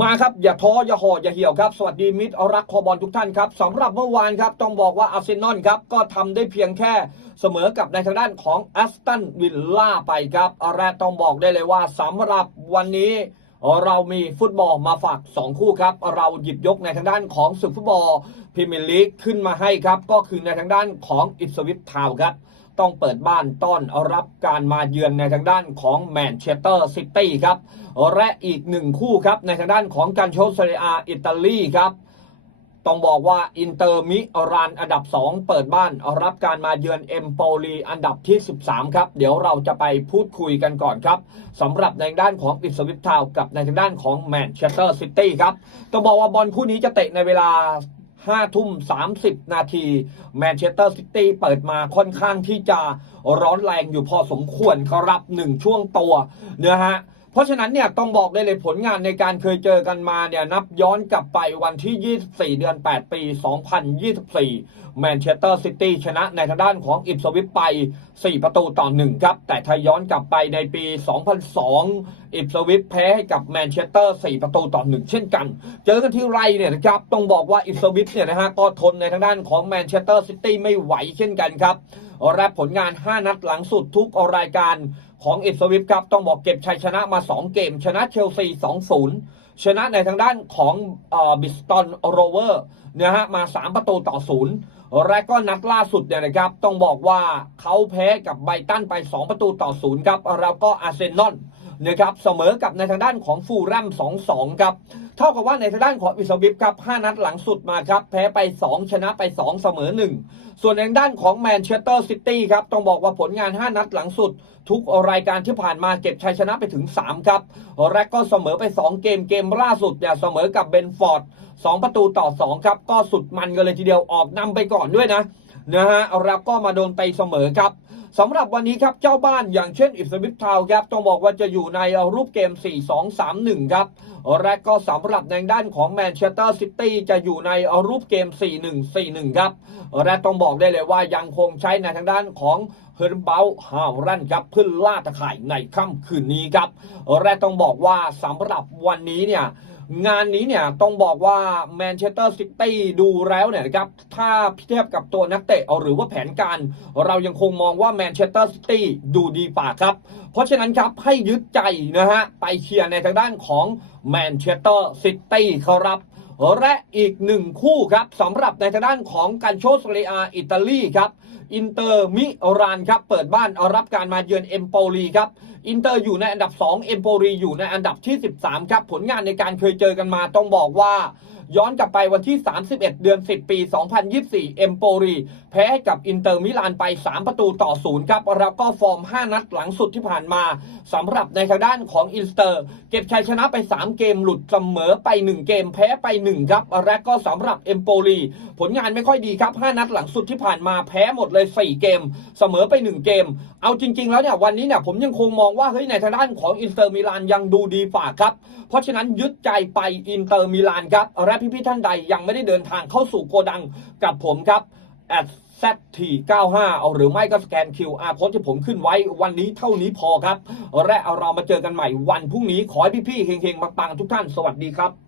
มาครับ อย่าท้ออย่าห่ออย่าเหี่ยวครับ สวัสดีมิตรรักคอบอลทุกท่านครับสำหรับเมื่อวานครับ ต้องบอกว่าอาร์เซนอลครับ ก็ทำได้เพียงแค่เสมอกับในทางด้านของแอสตันวิลล่าไปครับและต้องบอกได้เลยว่าสำหรับวันนี้ เรามีฟุตบอลมาฝาก 2 คู่ครับ เราหยิบยกในทางด้านของศึกฟุตบอลพรีเมียร์ลีกขึ้นมาให้ครับ ก็คือในทางด้านของอิสวิปทาวครับ ต้องเปิดบ้านต้อนรับการมาเยือนในทางด้านของแมนเชสเตอร์ซิตี้ครับ และอีกหนึ่งคู่ครับในทางด้านของการโชเซเรียอิตาลีครับ ต้องบอกว่าอินเตอร์มิรานอันดับ 2 เปิดบ้านรับการมาเยือนเอมโปลีอันดับที่ 13 ครับ เดี๋ยวเราจะไปพูดคุยกันก่อนครับสำหรับในด้านของอิสวิปทาวกับในทางด้านของแมนเชสเตอร์ซิตี้ครับต้องบอกว่าบอลคู่นี้จะเตะในเวลา5ทุ่ม 30 นาทีแมนเชสเตอร์ซิตี้เปิดมาค่อนข้างที่จะร้อนแรงอยู่พอสมควรครับหนึ่งช่วงตัวเนะฮะ เพราะฉะนั้นเนี่ยต้องบอกได้เลยผลงานในการเคยเจอกันมาเนี่ยนับย้อนกลับไปวันที่ 24 เดือน 8 ปี 2024 แมนเชสเตอร์ซิตี้ชนะในทางด้านของอิปสวิปไป 4 ประตูต่อ 1 ครับ แต่ถ้าย้อนกลับไปในปี 2002 อิปสวิปแพ้ให้กับแมนเชสเตอร์ 4 ประตูต่อ 1 เช่นกัน เจอกันที่ไรเนี่ยนะครับต้องบอกว่าอิปสวิปเนี่ยนะฮะก็ทนในทางด้านของแมนเชสเตอร์ซิตี้ไม่ไหวเช่นกันครับและผลงาน 5 นัดหลังสุดทุกรายการ ของอิสวิปครับต้องบอกเก็บชัยชนะมา 2 เกม ชนะเชลซี 2-0 ชนะในทางด้านของบิสตันโรเวอร์นะฮะมา 3 ประตูต่อ 0 และก็นัดล่าสุดเนี่ยนะครับ ต้องบอกว่าเขาแพ้กับไบตันไป 2 ประตูต่อ 0 ครับ แล้วก็อาร์เซนอล นะครับเสมอกับในทางด้านของฟูลแรม2-2ครับเท่ากับว่าในทางด้านของอิสวิปครับ5นัดหลังสุดมาครับแพ้ไป 2 ชนะไป 2 เสมอ 1 ส่วนในด้านของแมนเชสเตอร์ซิตี้ครับต้องบอกว่าผลงาน 5 นัดหลังสุด ทุกรายการที่ผ่านมาเก็บชัยชนะไปถึง 3 ครับและก็เสมอไป 2 เกมเกมล่าสุดเนี่ยเสมอกับเบนฟอร์ด2 ประตูต่อ 2 ครับ ก็สุดมันกันเลยทีเดียวออกนำไปก่อนด้วยนะนะฮะแล้วก็มาโดนตีเสมอครับ สำหรับวันนี้ครับเจ้าบ้านอย่างเช่นอิฟสวิปทาวครับต้องบอกว่าจะอยู่ในรูปเกม 4-2-3-1 ครับ และก็สำหรับในด้านของแมนเชสเตอร์ซิตี้จะอยู่ในรูปเกม 4-1-4-1 ครับ และต้องบอกได้เลยว่ายังคงใช้ในทางด้านของเฮอร์เบลฮาวรันครับเพื่อล่าตะข่ายในค่ำคืนนี้ครับ และต้องบอกว่าสำหรับวันนี้เนี่ย งานนี้เนี่ยต้องบอกว่าแมนเชสเตอร์ซิตี้ดูแล้วเนี่ยนะครับถ้าเทียบกับตัวนักเตะหรือว่าแผนการ เรายังคงมองว่าแมนเชสเตอร์ซิตี้ดูดีกว่าครับ เพราะฉะนั้นครับให้ยึดใจนะฮะไปเชียร์ในทางด้านของแมนเชสเตอร์ซิตี้ครับและอีกหนึ่งคู่ครับสำหรับในทางด้านของการโชสเรียอิตาลีครับ อินเตอร์มิรานครับ เปิดบ้านรับการมาเยือนเอมโปลีครับ อินเตอร์อยู่ในอันดับ 2 เอมโปรีอยู่ในอันดับที่ 13 ครับ ผลงานในการเคยเจอกันมาต้องบอกว่า ย้อนกลับไปวันที่ 31 เดือน 10 ปี 2024 เอมโปรีแพ้กับอินเตอร์มิลานไป 3 ประตูต่อ0ครับแล้วก็ฟอร์ม 5 นัดหลังสุดที่ผ่านมาสำหรับในทางด้านของอินเตอร์ เก็บชัยชนะไป 3 เกมหลุดเสมอไป 1 เกมแพ้ไป 1 ครับ และก็สำหรับเอมโปรีผลงานไม่ค่อยดีครับ 5 นัดหลังสุดที่ผ่านมาแพ้หมดเลย 4 เกม เสมอไป 1 เกม เอาจริง ๆ แล้วเนี่ยวันนี้เนี่ยผมยังคงมองว่าเฮ้ยในทางด้านของอินเตอร์มิลานยังดูดีฝ่าครับ เพราะฉะนั้นยึดใจไปอินเตอร์มิลานครับและะพี่ๆท่านใดยังไม่ได้เดินทางเข้าสู่โกดังกับผมครับ at ZT95 เอาหรือไม่ก็สแกน QR โค้ดที่ผมขึ้นไว้วันนี้เท่านี้พอครับ และเอาเรามาเจอกันใหม่วันพรุ่งนี้ขอให้พี่ๆเฮงๆปังๆทุกท่านสวัสดีครับ